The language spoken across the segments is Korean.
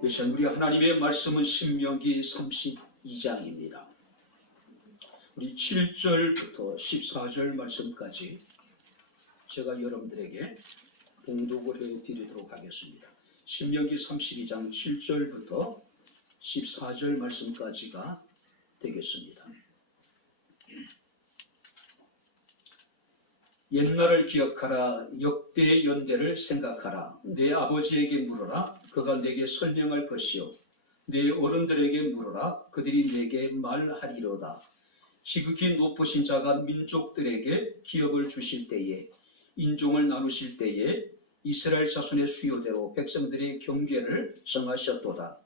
여러분, 우리 하나님의 말씀은 신명기 32장입니다. 우리 7절부터 14절 말씀까지 제가 여러분들에게 봉독을 해드리도록 하겠습니다. 신명기 32장 7절부터 14절 말씀까지가 되겠습니다. 옛날을 기억하라. 역대의 연대를 생각하라. 내 아버지에게 물어라. 그가 내게 설명할 것이요. 내 어른들에게 물어라. 그들이 내게 말하리로다. 지극히 높으신 자가 민족들에게 기업을 주실 때에, 인종을 나누실 때에 이스라엘 자손의 수요대로 백성들의 경계를 정하셨도다.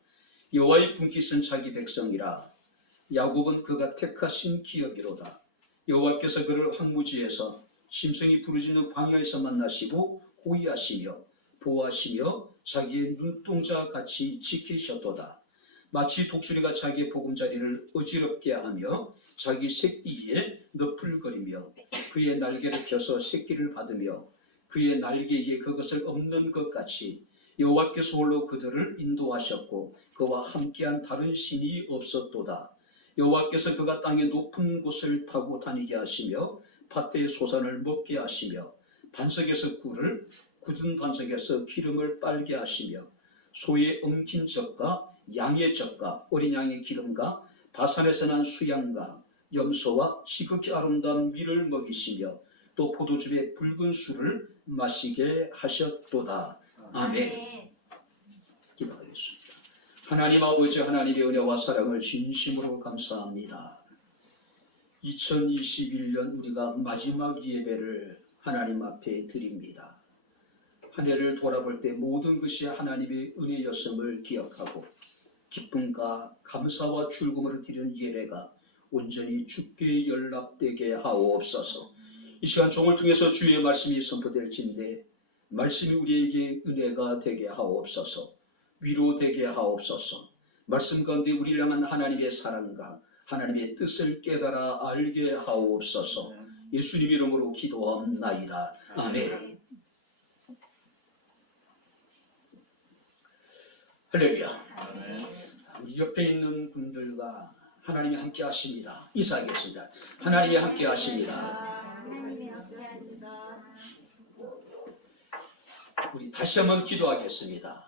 여호와의 분깃은 자기 백성이라. 야곱은 그가 택하신 기업이로다. 여호와께서 그를 황무지에서 심성이 부르짖는 광야에서 만나시고 호위하시며 보호하시며 자기의 눈동자 같이 지키셨도다. 마치 독수리가 자기의 보금자리를 어지럽게 하며 자기 새끼에 너풀거리며 그의 날개를 펴서 새끼를 받으며 그의 날개에 그것을 엎는 것 같이 여호와께서 홀로 그들을 인도하셨고 그와 함께한 다른 신이 없었도다. 여호와께서 그가 땅의 높은 곳을 타고 다니게 하시며 밭의 소산을 먹게 하시며 반석에서 꿀을, 굳은 반석에서 기름을 빨게 하시며 소의 엉킨 젖과 양의 젖과 어린 양의 기름과 바산에서 난 수양과 염소와 지극히 아름다운 밀을 먹이시며 또 포도즙의 붉은 술을 마시게 하셨도다. 아멘. 기도하겠습니다. 하나님 아버지, 하나님의 은혜와 사랑을 진심으로 감사합니다. 2021년 우리가 마지막 예배를 하나님 앞에 드립니다. 한 해를 돌아볼 때 모든 것이 하나님의 은혜였음을 기억하고 기쁨과 감사와 즐거움을 드리는 예배가 온전히 주께 연락되게 하옵소서. 이 시간 종을 통해서 주의 말씀이 선포될진데 말씀이 우리에게 은혜가 되게 하옵소서. 위로되게 하옵소서. 말씀 가운데 우리를 향한 하나님의 사랑과 하나님의 뜻을 깨달아 알게 하옵소서. 예수님 이름으로 기도합나이다. 아멘. 할렐루야. 우리 옆에 있는 분들과 하나님이 함께 하십니다. 인사하겠습니다. 하나님이 함께 하십니다. 우리 다시 한번 기도하겠습니다.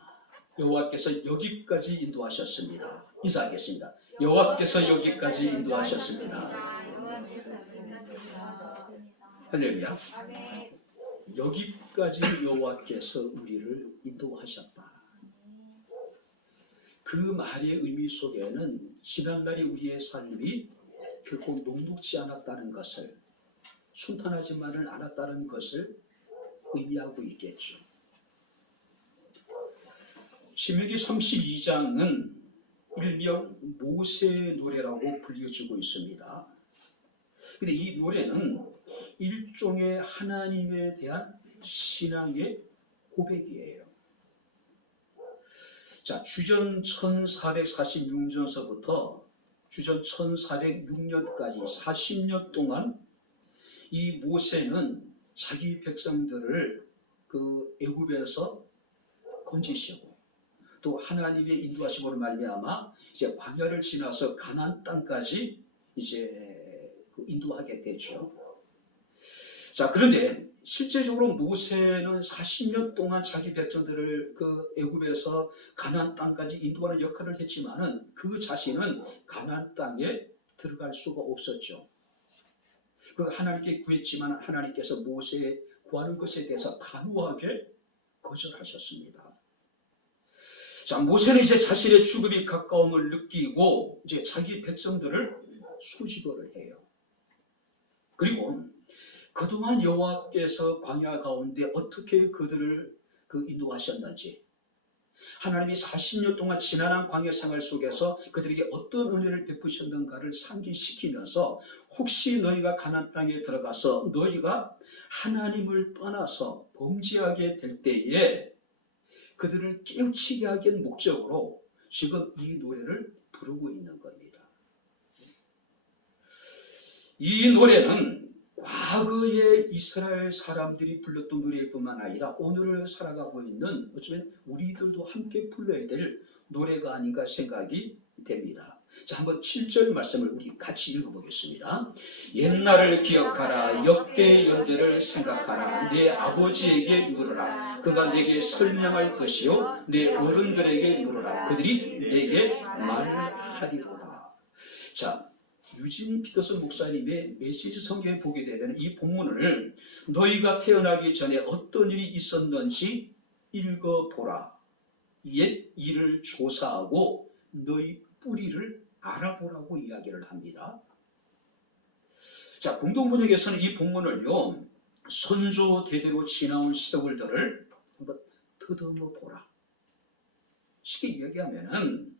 여호와께서 여기까지 인도하셨습니다. 인사하겠습니다. 여호와께서 여기까지 인도하셨습니다. 할렐루야. 여기까지 여호와께서 우리를 인도하셨다. 그 말의 의미 속에는 지난날의 우리의 삶이 결코 녹록지 않았다는 것을, 순탄하지만은 않았다는 것을 의미하고 있겠죠. 신명기 32장은 일명 모세의 노래라고 불려지고 있습니다. 근데 이 노래는 일종의 하나님에 대한 신앙의 고백이에요. 자, 주전 1446년서부터 주전 1406년까지 40년 동안 이 모세는 자기 백성들을 그 애굽에서 건지시고 또 하나님의 인도하심으로 말미암아 이제 광야를 지나서 가나안 땅까지 이제 인도하게 되죠. 자, 그런데 실제적으로 모세는 40년 동안 자기 백성들을 그 애굽에서 가나안 땅까지 인도하는 역할을 했지만은 그 자신은 가나안 땅에 들어갈 수가 없었죠. 그 하나님께 구했지만 하나님께서 모세의 구하는 것에 대해서 단호하게 거절하셨습니다. 자, 모세는 이제 자신의 죽음이 가까움을 느끼고 이제 자기 백성들을 수집을 해요. 그리고 그동안 여호와께서 광야 가운데 어떻게 그들을 인도하셨는지, 하나님이 40년 동안 지난한 광야 생활 속에서 그들에게 어떤 은혜를 베푸셨는가를 상기시키면서 혹시 너희가 가나안 땅에 들어가서 너희가 하나님을 떠나서 범죄하게 될 때에 그들을 깨우치게 하기 위한 목적으로 지금 이 노래를 부르고 있는 겁니다. 이 노래는 과거의 이스라엘 사람들이 불렀던 노래일 뿐만 아니라 오늘을 살아가고 있는 어쩌면 우리들도 함께 불러야 될 노래가 아닌가 생각이 됩니다. 자, 한번 7절 말씀을 우리 같이 읽어보겠습니다. 옛날을 기억하라. 역대의 연대를 생각하라. 내 아버지에게 물으라. 그가 내게 설명할 것이요 내 어른들에게 물으라. 그들이 내게 말하리로다. 자, 유진 피터슨 목사님의 메시지 성경에 보게 되면 이 본문을 너희가 태어나기 전에 어떤 일이 있었는지 읽어보라. 옛 일을 조사하고 너희 뿌리를 알아보라고 이야기를 합니다. 자, 공동번역에서는 이 본문을요, 선조 대대로 지나온 시덕을들을 한번 더듬어 보라. 쉽게 이야기하면은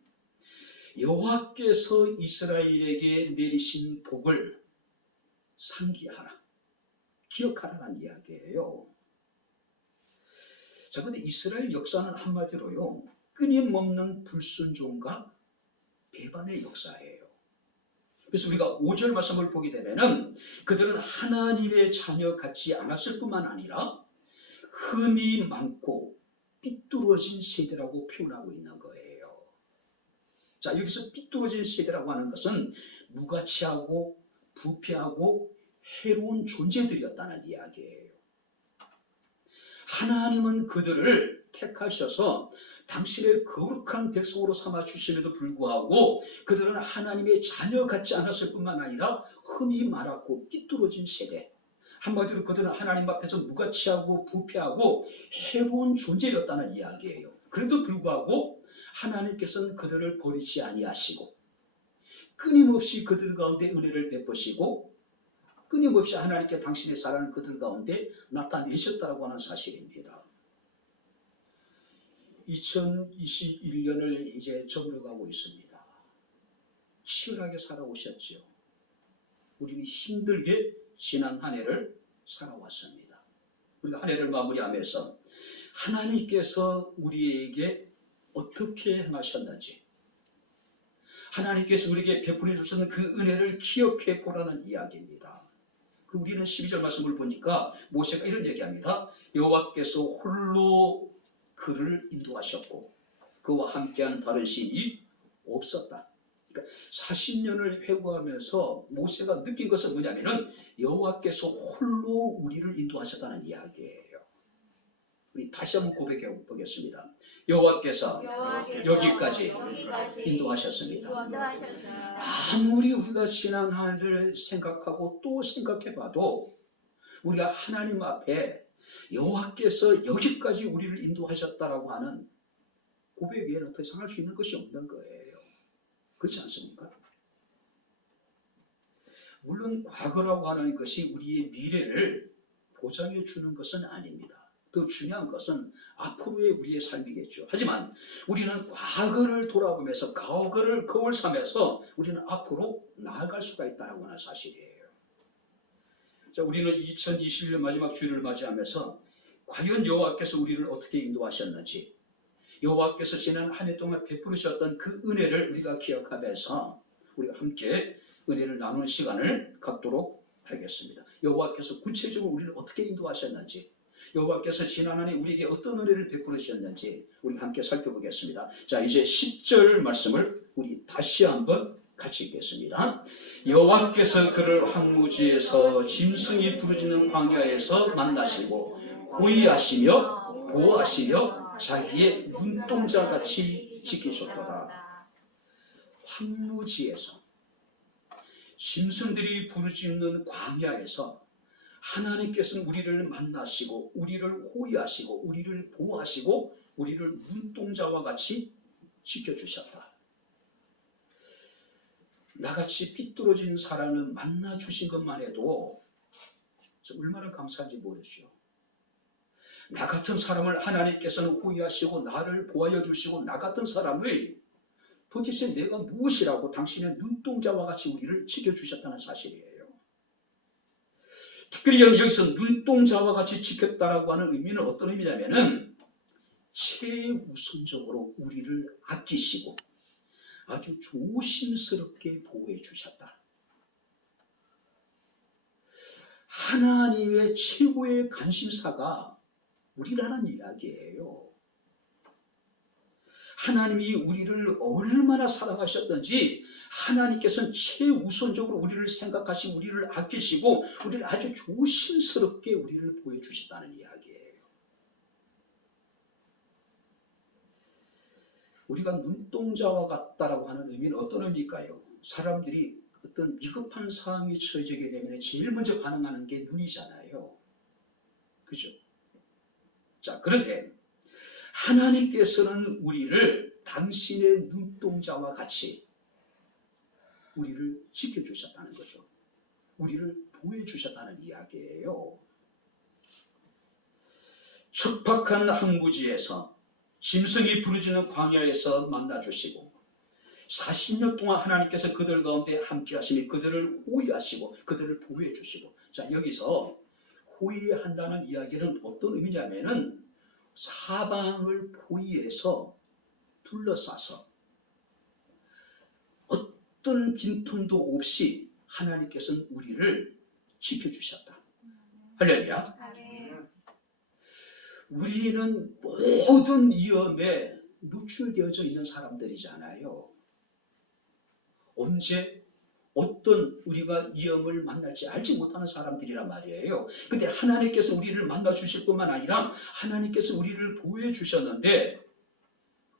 여호와께서 이스라엘에게 내리신 복을 상기하라, 기억하라는 이야기예요. 자, 근데 이스라엘 역사는 한마디로요, 끊임없는 불순종과 배반의 역사예요. 그래서 우리가 5절 말씀을 보게 되면은 그들은 하나님의 자녀 같지 않았을 뿐만 아니라 흠이 많고 삐뚤어진 세대라고 표현하고 있는 거예요. 자, 여기서 삐뚤어진 세대라고 하는 것은 무가치하고 부패하고 해로운 존재들이었다는 이야기예요. 하나님은 그들을 택하셔서 당신의 거룩한 백성으로 삼아주심에도 불구하고 그들은 하나님의 자녀 같지 않았을 뿐만 아니라 흠이 많았고 삐뚤어진 세대, 한마디로 그들은 하나님 앞에서 무가치하고 부패하고 해로운 존재였다는 이야기예요. 그래도 불구하고 하나님께서는 그들을 버리지 아니하시고 끊임없이 그들 가운데 은혜를 베푸시고 끊임없이 하나님께 당신의 사랑을 그들 가운데 나타내셨다고 하는 사실입니다. 2021년을 이제 접어가고 있습니다. 치열하게 살아오셨죠. 우리는 힘들게 지난 한 해를 살아왔습니다. 우리가 한 해를 마무리하면서 하나님께서 우리에게 어떻게 행하셨는지, 하나님께서 우리에게 베풀어 주셨는 그 은혜를 기억해 보라는 이야기입니다. 우리는 12절 말씀을 보니까 모세가 이런 얘기합니다. 여호와께서 홀로 그를 인도하셨고 그와 함께한 다른 신이 없었다. 그러니까 40년을 회고하면서 모세가 느낀 것은 뭐냐면은 여호와께서 홀로 우리를 인도하셨다는 이야기예요. 우리 다시 한번 고백해 보겠습니다. 여호와께서 여기까지 인도하셨습니다. 아무리 우리가 지난 한 해를 생각하고 또 생각해봐도 우리가 하나님 앞에 여호와께서 여기까지 우리를 인도하셨다라고 하는 고백 외에는 더 이상 할 수 있는 것이 없는 거예요. 그렇지 않습니까? 물론 과거라고 하는 것이 우리의 미래를 보장해 주는 것은 아닙니다. 더 중요한 것은 앞으로의 우리의 삶이겠죠. 하지만 우리는 과거를 돌아보면서 과거를 거울 삼아서 우리는 앞으로 나아갈 수가 있다는 사실이에요. 자, 우리는 2021년 마지막 주일을 맞이하면서 과연 여호와께서 우리를 어떻게 인도하셨는지, 여호와께서 지난 한 해 동안 베푸셨던 그 은혜를 우리가 기억하면서 우리가 함께 은혜를 나누는 시간을 갖도록 하겠습니다. 여호와께서 구체적으로 우리를 어떻게 인도하셨는지, 여호와께서 지난 한 해 우리에게 어떤 은혜를 베푸셨는지 우리 함께 살펴보겠습니다. 자, 이제 10절 말씀을 우리 다시 한번 같이 읽겠습니다. 여호와께서 그를 황무지에서 짐승이 부르짖는 광야에서 만나시고 호위하시며 보호하시며 자기의 눈동자같이 지키셨도다. 황무지에서, 짐승들이 부르짖는 광야에서 하나님께서는 우리를 만나시고 우리를 호위하시고 우리를 보호하시고 우리를 눈동자와 같이 지켜주셨다. 나같이 삐뚤어진 사람을 만나주신 것만 해도 얼마나 감사한지 모르시오. 나 같은 사람을 하나님께서는 호위하시고 나를 보호하여 주시고 나 같은 사람을 도대체 내가 무엇이라고 당신의 눈동자와 같이 우리를 지켜주셨다는 사실이에요. 특별히 여기서 눈동자와 같이 지켰다라고 하는 의미는 어떤 의미냐면은 최우선적으로 우리를 아끼시고 아주 조심스럽게 보호해 주셨다. 하나님의 최고의 관심사가 우리라는 이야기예요. 하나님이 우리를 얼마나 사랑하셨던지 하나님께서는 최우선적으로 우리를 생각하시고 우리를 아끼시고 우리를 아주 조심스럽게 우리를 보여주셨다는 이야기예요. 우리가 눈동자와 같다라고 하는 의미는 어떤 의미일까요? 사람들이 어떤 비급한 상황이 처해지게 되면 제일 먼저 반응하는 게 눈이잖아요. 그죠? 자, 그런데 하나님께서는 우리를 당신의 눈동자와 같이 우리를 지켜주셨다는 거죠. 우리를 보여주셨다는 이야기예요. 척박한 항구지에서 짐승이 부르짖는 광야에서 만나주시고 40년 동안 하나님께서 그들 가운데 함께 하시니 그들을 호위하시고 그들을 보호해 주시고, 자, 여기서 호위한다는 이야기는 어떤 의미냐면은 사방을 포위해서 둘러싸서 어떤 빈틈도 없이 하나님께서는 우리를 지켜주셨다. 할렐루야. 우리는 모든 위험에 노출되어져 있는 사람들이잖아요. 언제 어떤 우리가 위험을 만날지 알지 못하는 사람들이란 말이에요. 근데 하나님께서 우리를 만나 주실 뿐만 아니라 하나님께서 우리를 보호해 주셨는데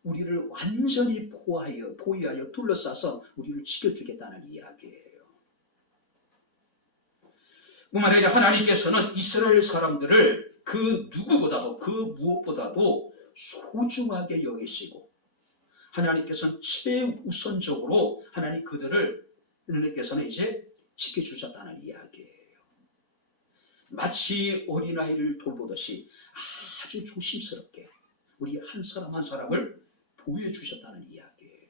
우리를 완전히 포위하여 둘러싸서 우리를 지켜주겠다는 이야기예요. 뿐만 아니라 하나님께서는 이스라엘 사람들을 그 누구보다도 그 무엇보다도 소중하게 여기시고 하나님께서는 최우선적으로 하나님께서는 이제 지켜주셨다는 이야기예요. 마치 어린아이를 돌보듯이 아주 조심스럽게 우리 한 사람 한 사람을 보여주셨다는 이야기예요.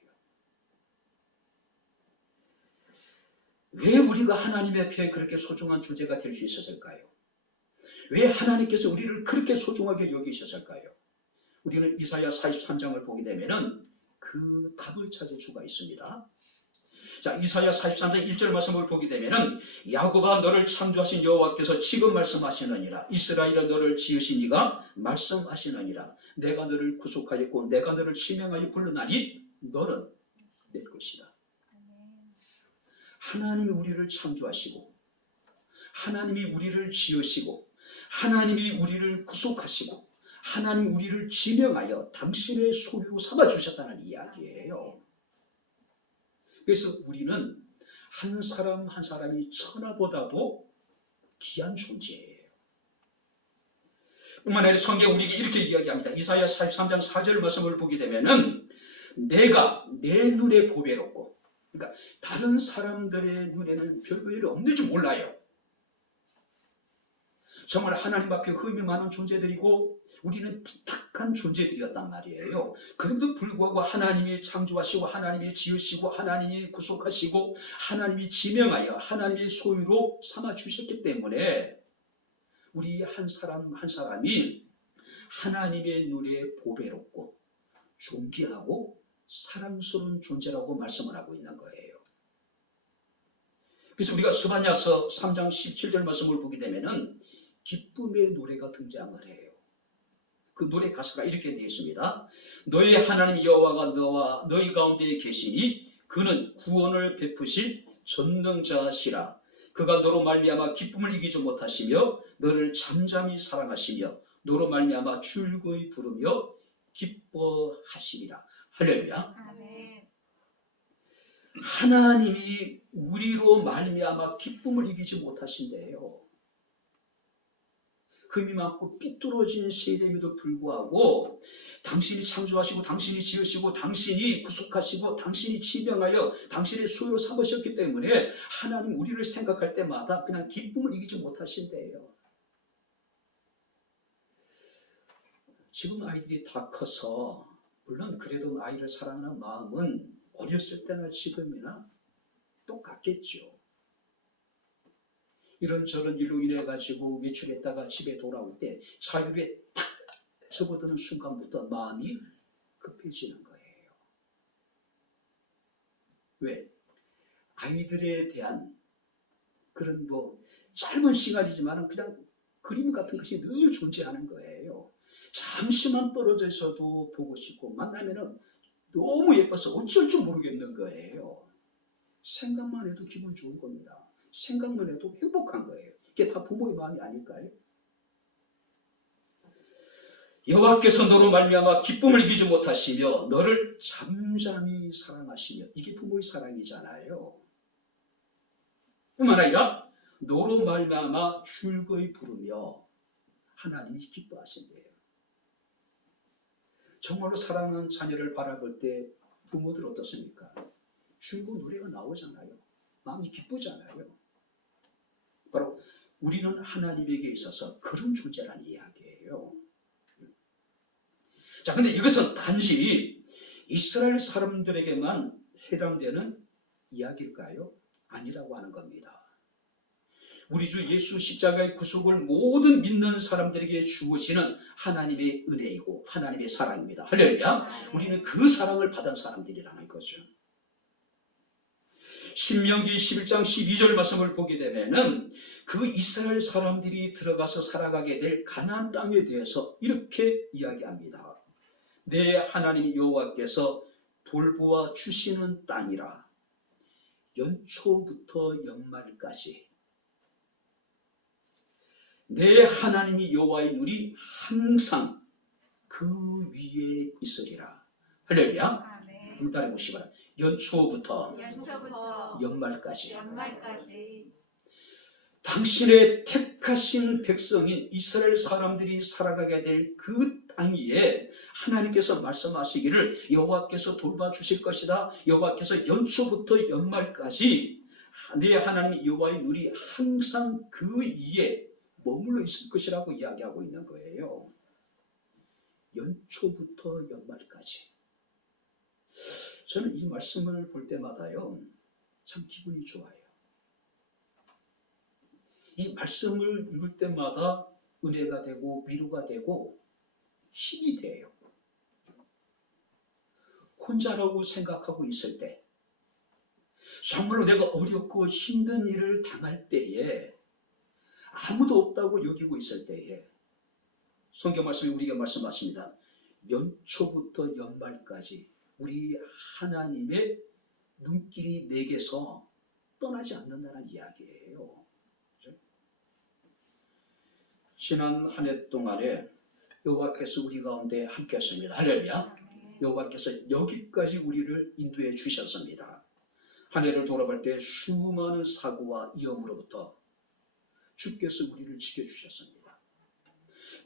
왜 우리가 하나님 앞에 그렇게 소중한 존재가 될 수 있었을까요? 왜 하나님께서 우리를 그렇게 소중하게 여기셨을까요? 우리는 이사야 43장을 보게 되면은 그 답을 찾을 수가 있습니다. 자, 이사야 43장 1절 말씀을 보게 되면은 야곱아 너를 창조하신 여호와께서 지금 말씀하시느니라. 이스라엘아 너를 지으신 이가 말씀하시느니라. 내가 너를 구속하였고 내가 너를 지명하여 불러나니 너는 내 것이다. 하나님이 우리를 창조하시고 하나님이 우리를 지으시고 하나님이 우리를 구속하시고 하나님 우리를 지명하여 당신의 소유로 삼아주셨다는 이야기예요. 그래서 우리는 한 사람 한 사람이 천하보다도 귀한 존재예요. 뿐만 아니라 성경 우리에게 이렇게 이야기합니다. 이사야 43장 4절 말씀을 보게 되면은 내가 내 눈에 보배롭고, 그러니까 다른 사람들의 눈에는 별볼일이 없는지 몰라요. 정말 하나님 앞에 흠이 많은 존재들이고 우리는 부탁한 존재들이었단 말이에요. 그럼에도 불구하고 하나님이 창조하시고 하나님이 지으시고 하나님이 구속하시고 하나님이 지명하여 하나님의 소유로 삼아주셨기 때문에 우리 한 사람 한 사람이 하나님의 눈에 보배롭고 존귀하고 사랑스러운 존재라고 말씀을 하고 있는 거예요. 그래서 우리가 스바냐서 3장 17절 말씀을 보게 되면은 기쁨의 노래가 등장을 해요. 그 노래 가사가 이렇게 되어 있습니다. 너의 하나님 여호와가 너와 너희 가운데 계시니 그는 구원을 베푸실 전능자시라. 그가 너로 말미암아 기쁨을 이기지 못하시며 너를 잠잠히 사랑하시며 너로 말미암아 즐거이 부르며 기뻐하시리라. 할렐루야. 아멘. 하나님이 우리로 말미암아 기쁨을 이기지 못하신대요. 흠이 많고 삐뚤어진 세대임에도 불구하고 당신이 창조하시고 당신이 지으시고 당신이 구속하시고 당신이 지명하여 당신의 소유로 삼으셨기 때문에 하나님 우리를 생각할 때마다 그냥 기쁨을 이기지 못하신대요. 지금 아이들이 다 커서 물론 그래도 아이를 사랑하는 마음은 어렸을 때나 지금이나 똑같겠죠. 이런저런 일로 인해가지고 외출했다가 집에 돌아올 때 자유에 탁 접어드는 순간부터 마음이 급해지는 거예요. 왜? 아이들에 대한 그런 짧은 시간이지만 그냥 그림 같은 것이 늘 존재하는 거예요. 잠시만 떨어져 있어도 보고 싶고 만나면은 너무 예뻐서 어쩔 줄 모르겠는 거예요. 생각만 해도 기분 좋은 겁니다. 생각만 해도 행복한 거예요. 이게 다 부모의 마음이 아닐까요? 여호와께서 너로 말미암아 기쁨을 이기지 못하시며 너를 잠잠히 사랑하시며, 이게 부모의 사랑이잖아요. 뿐만 아니라 너로 말미암아 즐거이 부르며 하나님이 기뻐하신대요. 정말로 사랑하는 자녀를 바라볼 때 부모들 어떻습니까? 즐거운 노래가 나오잖아요. 마음이 기쁘잖아요. 바로 우리는 하나님에게 있어서 그런 존재라는 이야기예요. 자, 근데 이것은 단지 이스라엘 사람들에게만 해당되는 이야기일까요? 아니라고 하는 겁니다. 우리 주 예수 십자가의 구속을 모든 믿는 사람들에게 주어지는 하나님의 은혜이고 하나님의 사랑입니다. 할렐루야. 우리는 그 사랑을 받은 사람들이라는 거죠. 신명기 11장 12절 말씀을 보게 되면은 그 이스라엘 사람들이 들어가서 살아가게 될 가나안 땅에 대해서 이렇게 이야기합니다. 내 하나님 여호와께서 돌보아 주시는 땅이라 연초부터 연말까지 내 하나님이 여호와의 눈이 항상 그 위에 있으리라. 할렐루야. 한번 따라해 보시기 바랍니다. 연초부터 연말까지 당신의 택하신 백성인 이스라엘 사람들이 살아가게 될 그 땅 위에 하나님께서 말씀하시기를 여호와께서 돌봐주실 것이다. 여호와께서 연초부터 연말까지 내 하나님 여호와의 눈이 항상 그 위에 머물러 있을 것이라고 이야기하고 있는 거예요. 연초부터 연말까지. 저는 이 말씀을 볼 때마다요, 참 기분이 좋아요. 이 말씀을 읽을 때마다 은혜가 되고 위로가 되고 힘이 돼요. 혼자라고 생각하고 있을 때, 정말로 내가 어렵고 힘든 일을 당할 때에, 아무도 없다고 여기고 있을 때에 성경 말씀이 우리에게 말씀하십니다. 연초부터 연말까지 우리 하나님의 눈길이 내게서 떠나지 않는다는 이야기예요. 그렇죠? 지난 한 해 동안에 여호와께서 우리 가운데 함께 하십니다. 할렐루야. 여호와께서 여기까지 우리를 인도해 주셨습니다. 한 해를 돌아볼 때 수많은 사고와 위험으로부터 주께서 우리를 지켜주셨습니다.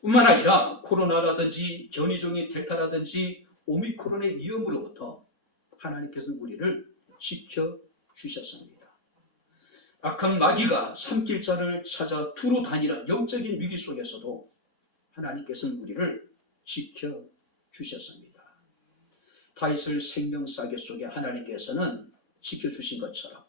뿐만 아니라 코로나라든지 전이종의 델타라든지 오미크론의 위험으로부터 하나님께서 우리를 지켜주셨습니다. 악한 마귀가 삼킬자를 찾아 두루 다니는 영적인 위기 속에서도 하나님께서는 우리를 지켜주셨습니다. 다윗을 생명싸개 속에 하나님께서는 지켜주신 것처럼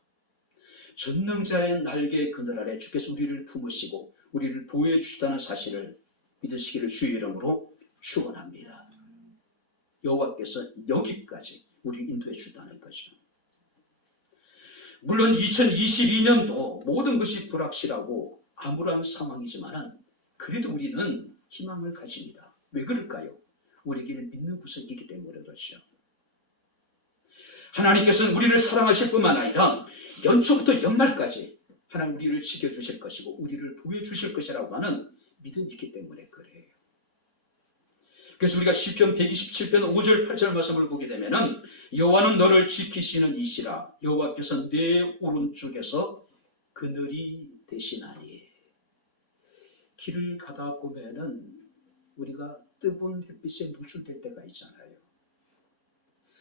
전능자의 날개의 그늘 아래 주께서 우리를 품으시고 우리를 보호해 주시다는 사실을 믿으시기를 주의 이름으로 축원합니다. 여호와께서 여기까지 우리 인도해 주다는 거죠. 물론 2022년도 모든 것이 불확실하고 암울한 상황이지만 그래도 우리는 희망을 가집니다. 왜 그럴까요? 우리에게는 믿는 구석이 있기 때문에 그렇죠. 하나님께서는 우리를 사랑하실 뿐만 아니라 연초부터 연말까지 하나님 우리를 지켜주실 것이고 우리를 보여주실 것이라고 하는 믿음이 있기 때문에 그래요. 그래서 우리가 시편 127편 5절 8절 말씀을 보게 되면은 여호와는 너를 지키시는 이시라 여호와께서 내 오른쪽에서 그늘이 되시나니. 길을 가다 보면은 우리가 뜨거운 햇빛에 노출될 때가 있잖아요.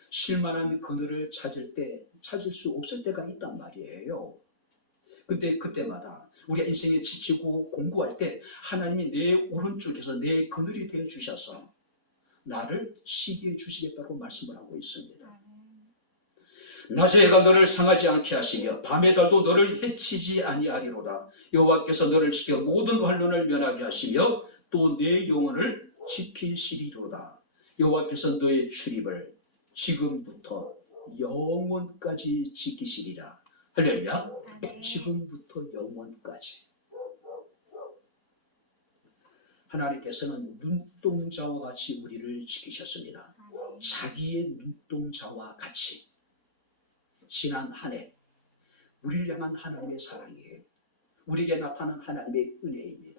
쉴만한 그늘을 찾을 때 찾을 수 없을 때가 있단 말이에요. 근데 그때마다 우리가 인생에 지치고 공부할 때 하나님이 내 오른쪽에서 내 그늘이 되어 주셔서 나를 쉬게 해주시겠다고 말씀을 하고 있습니다. 낮의 해가 너를 상하지 않게 하시며 밤의 달도 너를 해치지 아니하리로다. 여호와께서 너를 지켜 모든 환난을 면하게 하시며 또 내 영혼을 지키시리로다. 여호와께서 너의 출입을 지금부터 영원까지 지키시리라. 할렐루야. 지금부터 영원까지. 하나님께서는 눈동자와 같이 우리를 지키셨습니다. 자기의 눈동자와 같이. 지난 한 해 우리를 향한 하나님의 사랑이에요. 우리에게 나타난 하나님의 은혜입니다.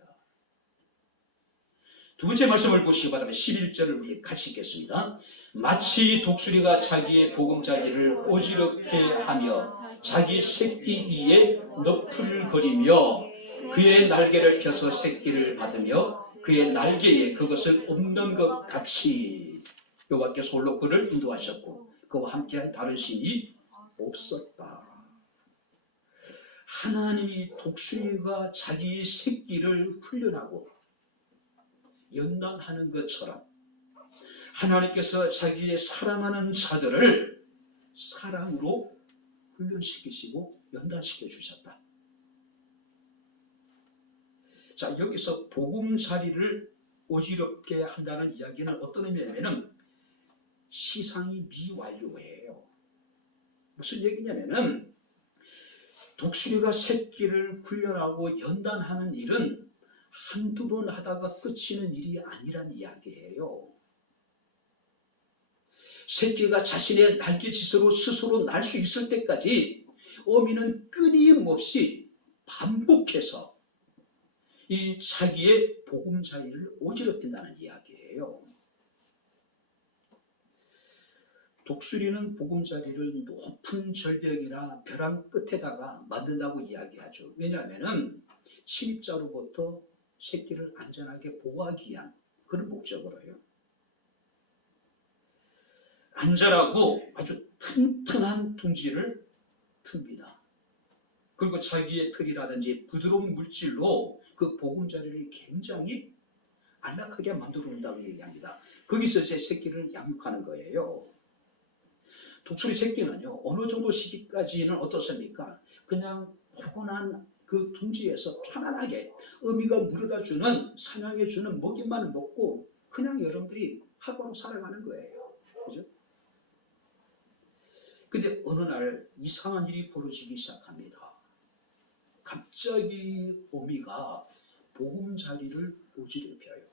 두 번째 말씀을 보시기 바랍니다. 11절을 우리 같이 읽겠습니다. 마치 독수리가 자기의 보금자리를 어지럽게 하며 자기 새끼 위에 너풀거리며 그의 날개를 펴서 새끼를 받으며 그의 날개에 그것을 없는 것 같이 여호와께서 홀로 그를 인도하셨고 그와 함께한 다른 신이 없었다. 하나님이 독수리가 자기 새끼를 훈련하고 연단하는 것처럼 하나님께서 자기의 사랑하는 자들을 사랑으로 훈련시키시고 연단시켜 주셨다. 자, 여기서 보금자리를 어지럽게 한다는 이야기는 어떤 의미냐면은 시상이 미완료예요. 무슨 얘기냐면은 독수리가 새끼를 훈련하고 연단하는 일은 한두 번 하다가 끝이는 일이 아니란 이야기예요. 새끼가 자신의 날개짓으로 스스로 날 수 있을 때까지 어미는 끊임없이 반복해서 이 자기의 보금자리를 어지럽힌다는 이야기예요. 독수리는 보금자리를 높은 절벽이나 벼랑 끝에다가 만든다고 이야기하죠. 왜냐하면 침입자로부터 새끼를 안전하게 보호하기 위한 그런 목적으로요. 안전하고 아주 튼튼한 둥지를 틉니다. 그리고 자기의 털이라든지 부드러운 물질로 그 보금자리를 굉장히 안락하게 만들어 놓는다고 얘기합니다. 거기서 제 새끼를 양육하는 거예요. 독수리 새끼는요, 어느 정도 시기까지는 어떻습니까? 그냥 포근한 그 둥지에서 편안하게 어미가 물어다 주는, 사냥해 주는 먹이만 먹고 그냥 여러분들이 하루하루 살아가는 거예요. 그죠? 근데 어느 날 이상한 일이 벌어지기 시작합니다. 갑자기 어미가 보금자리를 어지럽혀요.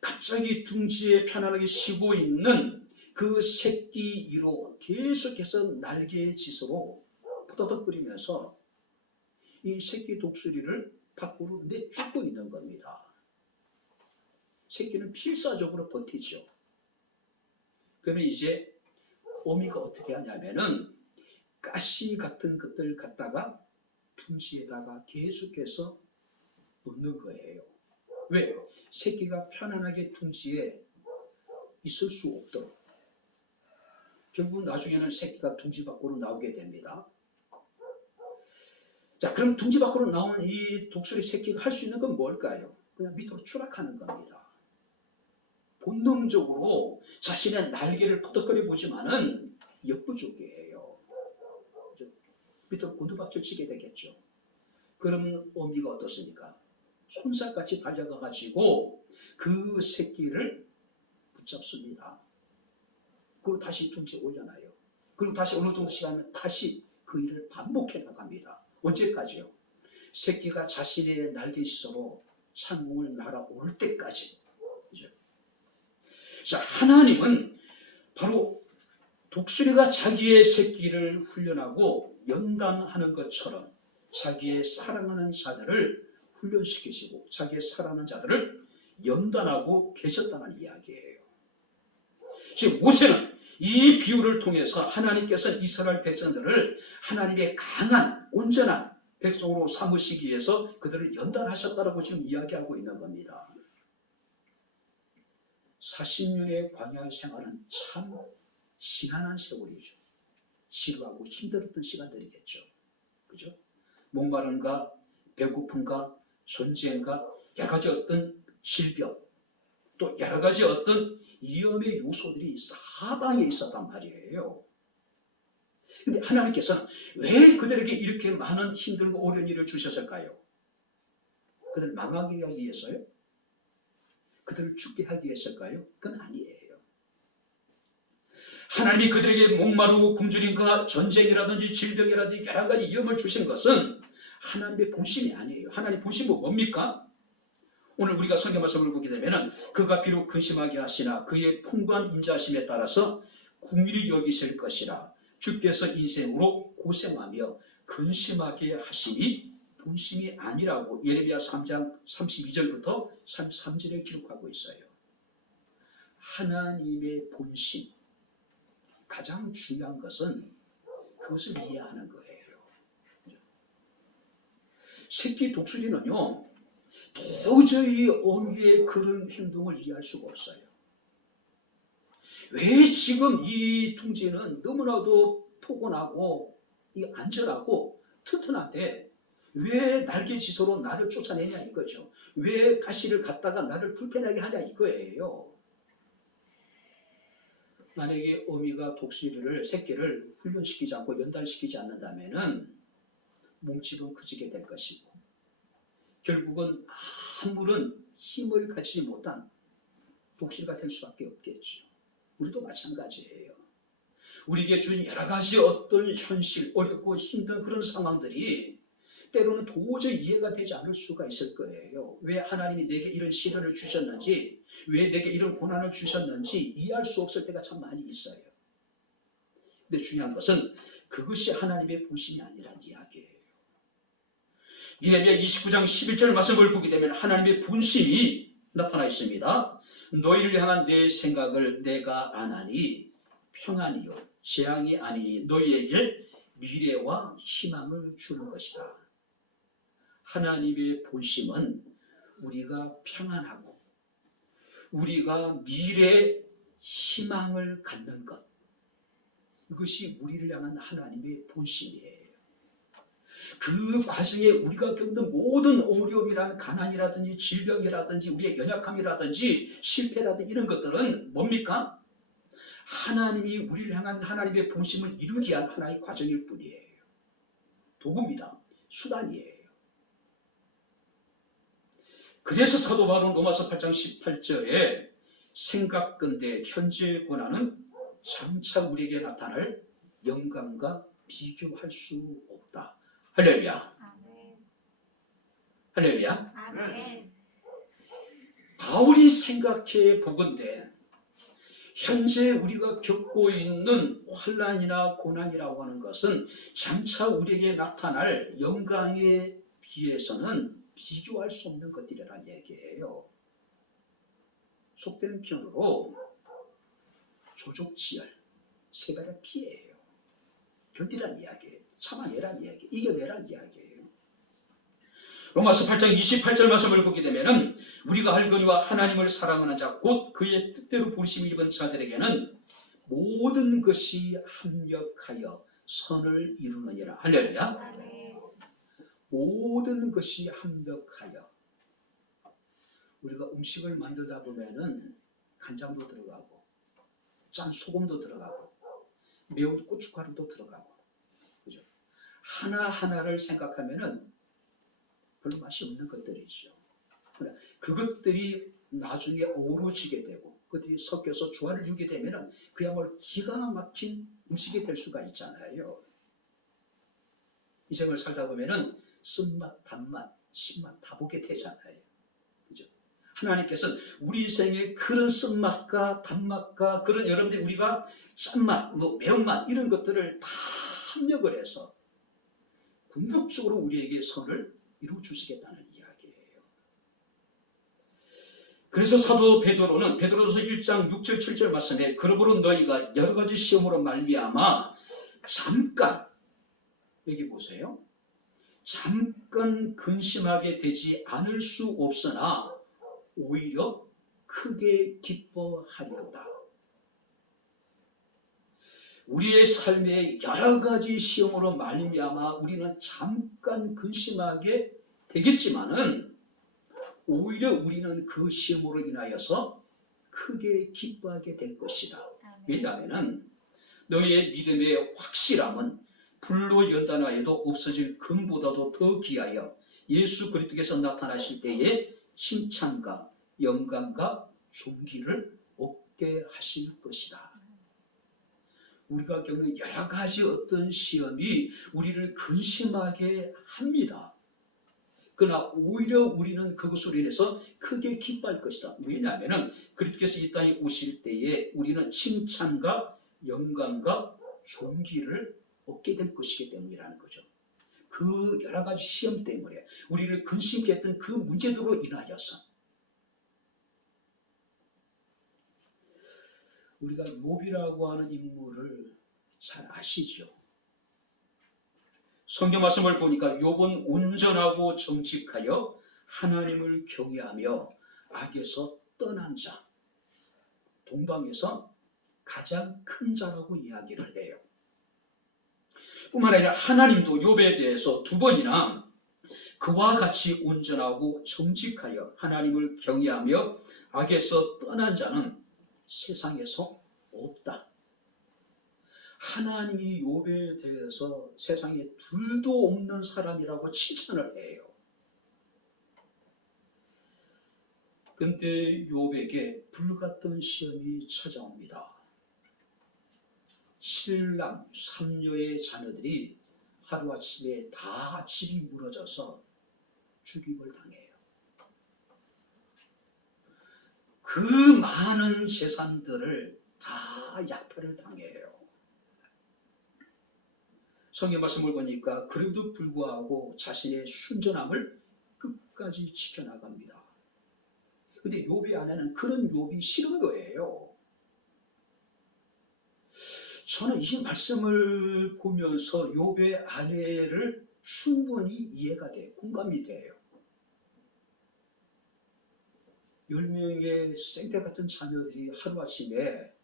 갑자기 둥지에 편안하게 쉬고 있는 그 새끼 위로 계속해서 날개의 짓으로 퍼덕거리면서 이 새끼 독수리를 밖으로 내쫓고 있는 겁니다. 새끼는 필사적으로 버티죠. 그러면 이제 어미가 어떻게 하냐면은 가시 같은 것들 갖다가 둥지에다가 계속해서 놓는 거예요. 왜? 새끼가 편안하게 둥지에 있을 수 없도록. 결국 나중에는 새끼가 둥지 밖으로 나오게 됩니다. 자, 그럼 둥지 밖으로 나온 이 독수리 새끼가 할 수 있는 건 뭘까요? 그냥 밑으로 추락하는 겁니다. 본능적으로 자신의 날개를 퍼덕거려 보지만은 역부족이에요. 밑으로 곤두박질 치게 되겠죠. 그럼 어미가 어떻습니까? 손살같이 달려가가지고 그 새끼를 붙잡습니다. 그리고 다시 둥지에 올려놔요. 그리고 다시 어느 정도 시간은 다시 그 일을 반복해 나갑니다. 언제까지요? 새끼가 자신의 날개짓으로 창공을 날아오를 때까지. 그죠? 자, 하나님은 바로 독수리가 자기의 새끼를 훈련하고 연단하는 것처럼 자기의 사랑하는 자들을 훈련시키시고 자기의 사랑하는 자들을 연단하고 계셨다는 이야기예요. 지금 모세는 이 비유를 통해서 하나님께서 이스라엘 백성들을 하나님의 강한 온전한 백성으로 삼으시기 위해서 그들을 연단하셨다고 지금 이야기하고 있는 겁니다. 40년의 광야 생활은 참 지난한 세월이죠. 지루하고 힘들었던 시간들이겠죠. 그죠? 목마름과 배고픔과 전쟁과 여러 가지 어떤 질병, 또 여러 가지 어떤 위험의 요소들이 사방에 있었단 말이에요. 근데 하나님께서는 왜 그들에게 이렇게 많은 힘들고 어려운 일을 주셨을까요? 그들을 망하게 하기 위해서요? 그들을 죽게 하기 위해서일까요? 그건 아니에요. 하나님이 그들에게 목마르고 굶주림과 전쟁이라든지 질병이라든지 여러 가지 위험을 주신 것은 하나님의 본심이 아니에요. 하나님의 본심은 뭡니까? 오늘 우리가 성경 말씀을 보게 되면 그가 비록 근심하게 하시나 그의 풍부한 인자하심에 따라서 긍휼히 여기실 것이라. 주께서 인생으로 고생하며 근심하게 하심이 본심이 아니라고 예레미야 3장 32절부터 33절에 기록하고 있어요. 하나님의 본심, 가장 중요한 것은 그것을 이해하는 거예요. 새끼 독수리는요, 도저히 어미의 그런 행동을 이해할 수가 없어요. 왜 지금 이 둥지는 너무나도 포근하고 안전하고 튼튼한데 왜 날개짓으로 나를 쫓아내냐 이거죠. 왜 가시를 갖다가 나를 불편하게 하냐 이거예요. 만약에 어미가 독수리를 새끼를 훈련시키지 않고 연달시키지 않는다면 몸집은 커지게 될 것이고 결국은 아무런 힘을 가지지 못한 독수리가 될 수밖에 없겠죠. 우리도 마찬가지예요. 우리에게 주는 여러 가지 어떤 현실, 어렵고 힘든 그런 상황들이 때로는 도저히 이해가 되지 않을 수가 있을 거예요. 왜 하나님이 내게 이런 시련을 주셨는지, 왜 내게 이런 고난을 주셨는지 이해할 수 없을 때가 참 많이 있어요. 근데 중요한 것은 그것이 하나님의 본심이 아니라는 이야기예요. 예레미야 29장 11절 말씀을 보게 되면 하나님의 본심이 나타나 있습니다. 너희를 향한 내 생각을 내가 아나니 평안이요 재앙이 아니니 너희에게 미래와 희망을 주는 것이다. 하나님의 본심은 우리가 평안하고 우리가 미래의 희망을 갖는 것, 이것이 우리를 향한 하나님의 본심이에요. 그 과정에 우리가 겪는 모든 어려움이라는 가난이라든지 질병이라든지 우리의 연약함이라든지 실패라든지 이런 것들은 뭡니까? 하나님이 우리를 향한 하나님의 본심을 이루기 위한 하나의 과정일 뿐이에요. 도구입니다. 수단이에요. 그래서 사도 바울은 로마서 8장 18절에 생각건대 현재 고난은 장차 우리에게 나타날 영광과 비교할 수 없다. 할렐루야. 할렐루야. 바울이 생각해 보건대 현재 우리가 겪고 있는 환난이나 고난이라고 하는 것은 장차 우리에게 나타날 영광에 비해서는 비교할 수 없는 것들이라는 얘기예요. 속되는 표현으로 조족지열, 세발의 피해예요. 견디란 이야기예요. 참아내란 이야기, 이겨내란 이야기예요. 로마서 8장 28절 말씀을 보게 되면 우리가 알거니와 하나님을 사랑하는 자 곧 그의 뜻대로 부르심을 입은 자들에게는 모든 것이 합력하여 선을 이루느니라. 할렐루야. 모든 것이 합력하여. 우리가 음식을 만들다 보면은 간장도 들어가고 짠 소금도 들어가고 매운 고춧가루도 들어가고, 그죠? 하나하나를 생각하면은 별로 맛이 없는 것들이죠. 그것들이 나중에 어우러지게 되고 그것들이 섞여서 조화를 이루게 되면은 그야말로 기가 막힌 음식이 될 수가 있잖아요. 인생을 살다 보면은 쓴맛, 단맛, 신맛 다 보게 되잖아요. 그죠? 하나님께서는 우리 인생에 그런 쓴맛과 단맛과 그런 여러분들이 우리가 짠맛, 매운맛 이런 것들을 다 합력을 해서 궁극적으로 우리에게 선을 이루어 주시겠다는 이야기예요. 그래서 사도 베드로는 베드로서 1장 6절 7절 말씀에 그러므로 너희가 여러 가지 시험으로 말미암아 잠깐, 여기 보세요. 잠깐 근심하게 되지 않을 수 없으나 오히려 크게 기뻐하리로다. 우리의 삶에 여러 가지 시험으로 말미암아 우리는 잠깐 근심하게 되겠지만은 오히려 우리는 그 시험으로 인하여서 크게 기뻐하게 될 것이다. 왜냐하면 너희의 믿음의 확실함은 불로 연단하여도 없어질 금보다도 더 귀하여 예수 그리스도께서 나타나실 때에 칭찬과 영광과 존귀를 얻게 하실 것이다. 우리가 겪는 여러 가지 어떤 시험이 우리를 근심하게 합니다. 그러나 오히려 우리는 그것으로 인해서 크게 기뻐할 것이다. 왜냐하면 그리스도께서 이 땅에 오실 때에 우리는 칭찬과 영광과 존귀를 얻게 될 것이기 때문이라는 거죠. 그 여러 가지 시험 때문에 우리를 근심케 했던 그 문제들로 인하여서 우리가 욥이라고 하는 인물을 잘 아시죠? 성경 말씀을 보니까 욥은 온전하고 정직하여 하나님을 경외하며 악에서 떠난 자, 동방에서 가장 큰 자라고 이야기를 해요. 뿐만 아니라 하나님도 욥에 대해서 두 번이나 그와 같이 온전하고 정직하여 하나님을 경외하며 악에서 떠난 자는 세상에서 없다. 하나님이 욥에 대해서 세상에 둘도 없는 사람이라고 칭찬을 해요. 근데 욥에게 불같은 시험이 찾아옵니다. 신랑 3녀의 자녀들이 하루아침에 다 집이 무너져서 죽임을 당해요. 그 많은 재산들을 다 약탈을 당해요. 성경 말씀을 보니까 그래도 불구하고 자신의 순전함을 끝까지 지켜나갑니다. 근데 욥의 아내는 그런 욥이 싫은 거예요. 저는 이 말씀을 보면서 욥의 아내를 충분히 이해가 돼요. 공감이 돼요. 10명의 생태 같은 자녀들이 하루아침에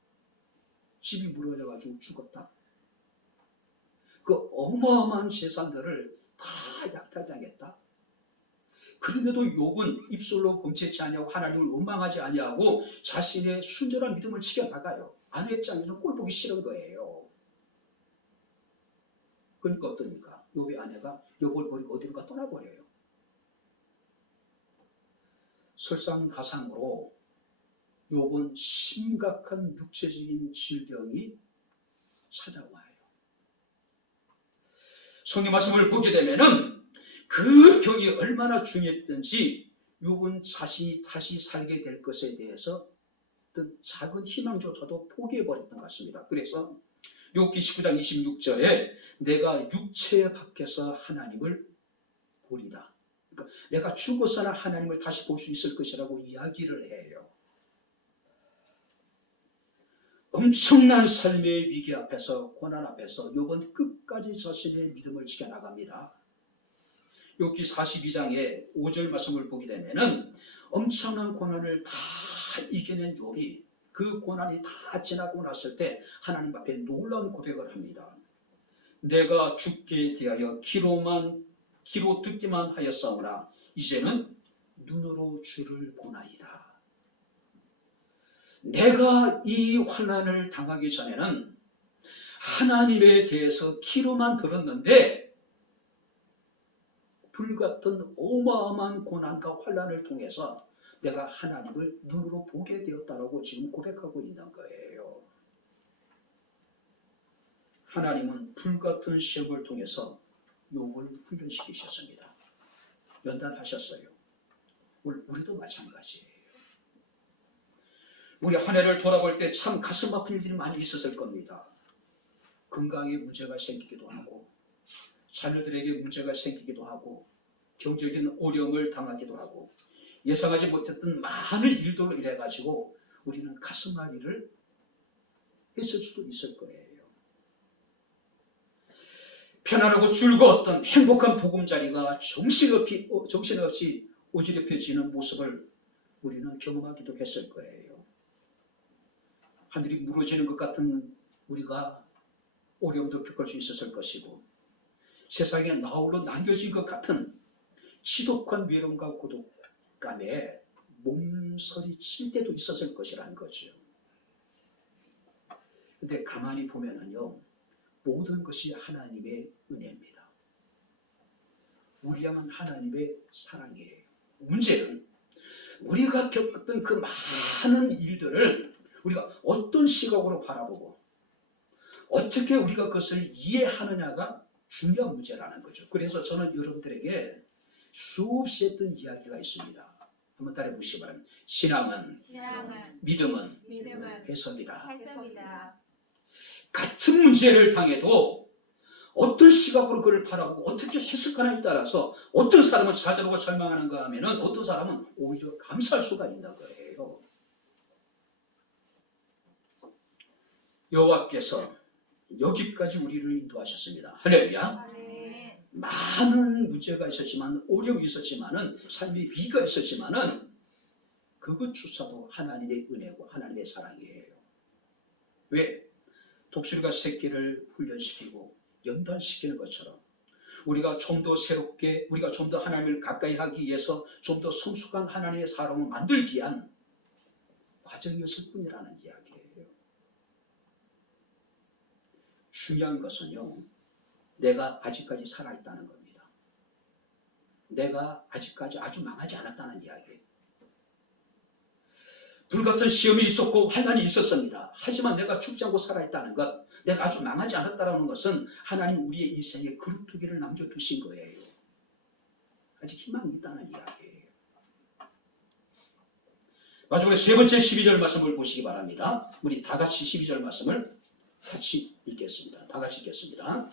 집이 무너져가지고 죽었다. 그 어마어마한 재산들을 다 약탈당했다. 그런데도 욥은 입술로 범죄치 아니하고 하나님을 원망하지 아니하고 자신의 순전한 믿음을 지켜나가요. 아내 입장에서 꼴 보기 싫은 거예요. 그러니까 어떠니까? 욥의 아내가 욥을 버리고 어디론가 떠나버려요. 설상가상으로 욥은 심각한 육체적인 질병이 찾아와요. 성경 말씀을 보게 되면은 그 병이 얼마나 중요했던지 욥은 자신이 다시 살게 될 것에 대해서 어떤 작은 희망조차도 포기해버렸던 것 같습니다. 그래서 욥기 19장 26절에 내가 육체 밖에서 하나님을 보리다. 그러니까 내가 죽어서나 하나님을 다시 볼 수 있을 것이라고 이야기를 해요. 엄청난 삶의 위기 앞에서, 고난 앞에서 욥은 끝까지 자신의 믿음을 지켜나갑니다. 욥기 42장의 5절 말씀을 보게 되면은 엄청난 고난을 다 이겨낸 욥이 그 고난이 다 지나고 났을 때 하나님 앞에 놀라운 고백을 합니다. 내가 죽게 대하여 귀로 듣기만 하였사오나 이제는 눈으로 주를 보나이다. 내가 이 환난을 당하기 전에는 하나님에 대해서 귀로만 들었는데 불같은 어마어마한 고난과 환난을 통해서 내가 하나님을 눈으로 보게 되었다라고 지금 고백하고 있는 거예요. 하나님은 불같은 시험을 통해서 욥을 훈련시키셨습니다. 연단하셨어요. 우리도 마찬가지예요. 우리 한 해를 돌아볼 때 참 가슴 아픈 일이 많이 있었을 겁니다. 건강에 문제가 생기기도 하고 자녀들에게 문제가 생기기도 하고 경제적인 어려움을 당하기도 하고 예상하지 못했던 많은 일들로 인해 가지고 우리는 가슴앓이를 했을 수도 있을 거예요. 편안하고 즐거웠던 행복한 보금자리가 정신없이 어지럽혀지는 모습을 우리는 경험하기도 했을 거예요. 하늘이 무너지는 것 같은 우리가 어려움도 겪을 수 있었을 것이고 세상에 나홀로 남겨진 것 같은 지독한 외로움과 고독감에 몸서리 칠 때도 있었을 것이라는 거죠. 근데 가만히 보면은요, 모든 것이 하나님의 은혜입니다. 우리 향한 하나님의 사랑이에요. 문제는 우리가 겪었던 그 많은 일들을 우리가 어떤 시각으로 바라보고 어떻게 우리가 그것을 이해하느냐가 중요한 문제라는 거죠. 그래서 저는 여러분들에게 수없이 했던 이야기가 있습니다. 한번 따라해 보시기 바랍니다. 신앙은 믿음은 해석이다. 같은 문제를 당해도 어떤 시각으로 그를 바라보고 어떻게 해석하느냐에 따라서 어떤 사람은 좌절하고 절망하는가 하면은 어떤 사람은 오히려 감사할 수가 있는 거예요. 여호와께서 여기까지 우리를 인도하셨습니다. 할렐루야. 많은 문제가 있었지만, 어려움이 있었지만은, 삶의 위기가 있었지만은, 그것조차도 하나님의 은혜고 하나님의 사랑이에요. 왜? 독수리가 새끼를 훈련시키고 연단시키는 것처럼 우리가 좀 더 새롭게, 우리가 좀 더 하나님을 가까이 하기 위해서 좀 더 성숙한 하나님의 사람을 만들기 위한 과정이었을 뿐이라는 이야기예요. 중요한 것은요, 내가 아직까지 살아있다는 겁니다. 내가 아직까지 아주 망하지 않았다는 이야기예요. 불같은 시험이 있었고 환난이 있었습니다. 하지만 내가 죽지 않고 살아있다는 것, 내가 아주 망하지 않았다는 것은 하나님 우리의 인생에 그루터기를 남겨두신 거예요. 아직 희망이 있다는 이야기예요. 마지막에 세 번째 12절 말씀을 보시기 바랍니다. 우리 다 같이 12절 말씀을 같이 읽겠습니다. 다 같이 읽겠습니다.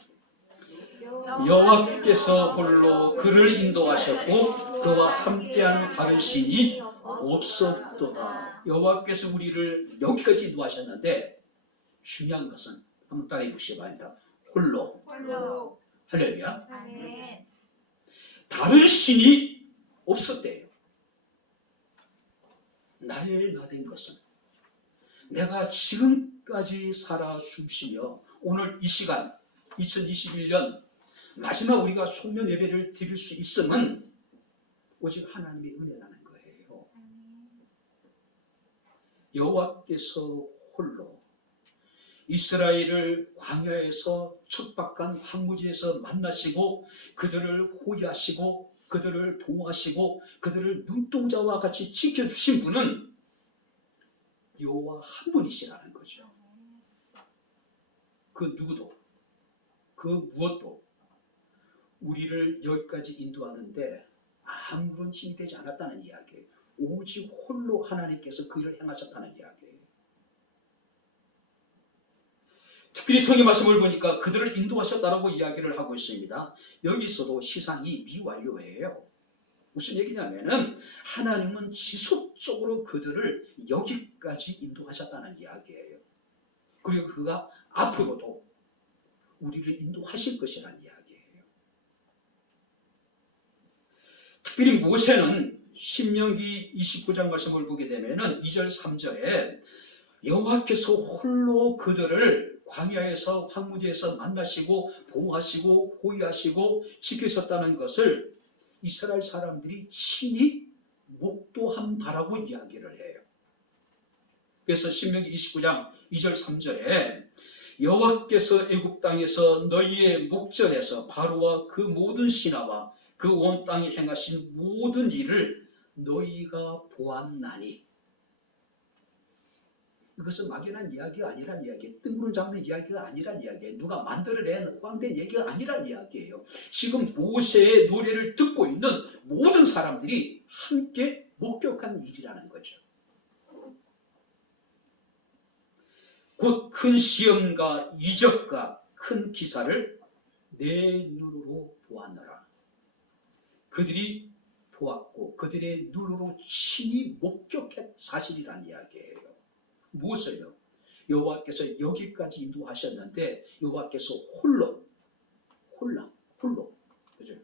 여호와께서 홀로 그를 인도하셨고 그와 함께한 다른 신이 없었도다. 여호와께서 우리를 여기까지 인도하셨는데 중요한 것은 한번 따라해 보시기 바랍니다. 홀로. 할렐루야. 다른 신이 없었대요. 나의 나된 것은 내가 지금까지 살아 숨쉬며 오늘 이 시간 2021년 마지막 우리가 송년 예배를 드릴 수 있음은 오직 하나님의 은혜라는 거예요. 여호와께서 홀로 이스라엘을 광야에서 척박한 황무지에서 만나시고 그들을 호위하시고 그들을 보호하시고 그들을 눈동자와 같이 지켜주신 분은 여호와 한 분이시라는 거죠. 그 누구도 그 무엇도 우리를 여기까지 인도하는데 아무런 힘이 되지 않았다는 이야기예요. 오직 홀로 하나님께서 그 일을 행하셨다는 이야기예요. 특별히 성경 말씀을 보니까 그들을 인도하셨다라고 이야기를 하고 있습니다. 여기서도 시상이 미완료예요. 무슨 얘기냐면은 하나님은 지속적으로 그들을 여기까지 인도하셨다는 이야기예요. 그리고 그가 앞으로도 우리를 인도하실 것이라는 이야기예요. 특별히 모세는 신명기 29장 말씀을 보게 되면은 2절 3절에 여호와께서 홀로 그들을 광야에서 황무지에서 만나시고 보호하시고 호위하시고 지키셨다는 것을 이스라엘 사람들이 친히 목도한 바라고 이야기를 해요. 그래서 신명기 29장 2절 3절에 여호와께서 애굽 땅에서 너희의 목전에서 바로와 그 모든 신하와 그 온 땅에 행하신 모든 일을 너희가 보았나니, 이것은 막연한 이야기가 아니란 이야기예요. 뜬구름 잡는 이야기가 아니란 이야기예요. 누가 만들어낸 허황된 얘기가 아니란 이야기예요. 지금 모세의 노래를 듣고 있는 모든 사람들이 함께 목격한 일이라는 거죠. 곧 큰 시험과 이적과 큰 기사를 내 눈으로 보았노라. 그들이 보았고 그들의 눈으로 친히 목격한 사실이란 이야기예요. 무엇을요? 여호와께서 여기까지 인도하셨는데 여호와께서 홀로 그죠?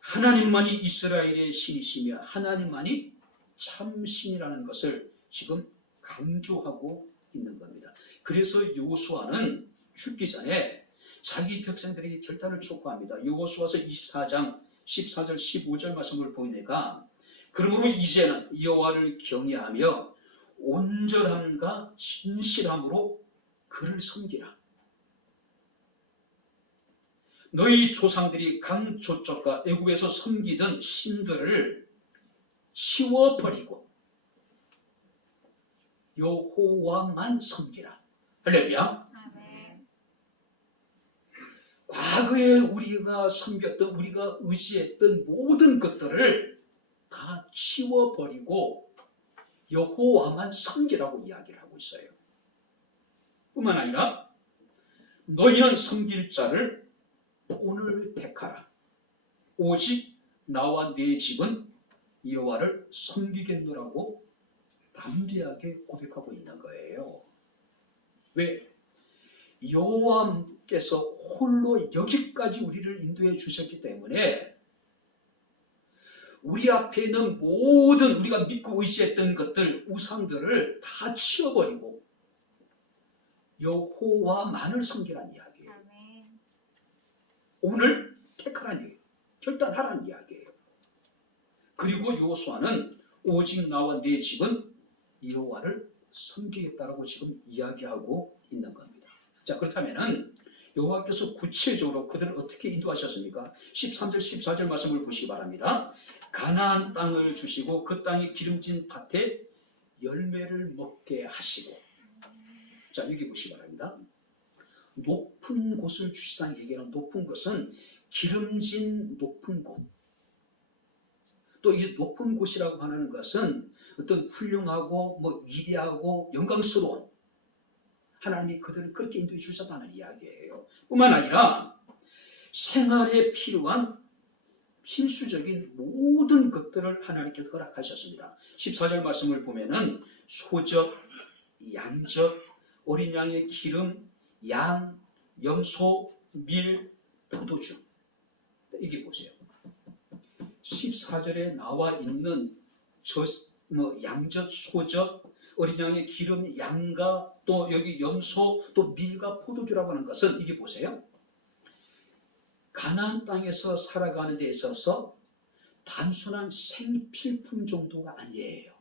하나님만이 이스라엘의 신이시며 하나님만이 참 신이라는 것을 지금 강조하고 있는 겁니다. 그래서 여호수아는 죽기 전에 자기 백성들에게 결단을 촉구합니다. 여호수아서 24장 14절 15절 말씀을 보니까 그러므로 이제는 여호와를 경외하며 온전함과 진실함으로 그를 섬기라. 너희 조상들이 강 저쪽과 애굽에서 섬기던 신들을 치워버리고 여호와만 섬기라. 할렐루야. 아멘. 과거에 우리가 섬겼던, 우리가 의지했던 모든 것들을 다 치워버리고 여호와만 섬기라고 이야기를 하고 있어요. 뿐만 아니라 너희는 섬길 자를 오늘 택하라. 오직 나와 네 집은 여호와를 섬기겠노라고 담대하게 고백하고 있는 거예요. 왜? 여호와께서 홀로 여기까지 우리를 인도해 주셨기 때문에 우리 앞에 있는 모든 우리가 믿고 의지했던 것들, 우상들을 다 치워버리고 여호와만을 섬기라는 이야기예요. 아멘. 오늘 택하라는 얘기예요. 결단하라는 이야기예요. 그리고 여호수아는 오직 나와 네 집은 여호와를 섬기겠다라고 지금 이야기하고 있는 겁니다. 자, 그렇다면은 여호와께서 구체적으로 그들을 어떻게 인도하셨습니까? 13절 14절 말씀을 보시기 바랍니다. 가나안 땅을 주시고 그 땅이 기름진 밭에 열매를 먹게 하시고. 자, 여기 보시기 바랍니다. 높은 곳을 주시다는 얘기는, 높은 것은 기름진 높은 곳. 또 이제 높은 곳이라고 하는 것은 어떤 훌륭하고 위대하고 영광스러운, 하나님이 그들을 그렇게 인도해 주셨다는 이야기예요. 뿐만 아니라 생활에 필요한 필수적인 모든 것들을 하나님께서 허락하셨습니다. 14절 말씀을 보면은 소적, 양적, 어린 양의 기름, 양, 염소, 밀, 포도주. 이게 보세요. 14절에 나와 있는 양젓, 소젓, 어린 양의 기름, 양과 또 여기 염소, 또 밀과 포도주라고 하는 것은 이게 보세요. 가나안 땅에서 살아가는 데 있어서 단순한 생필품 정도가 아니에요.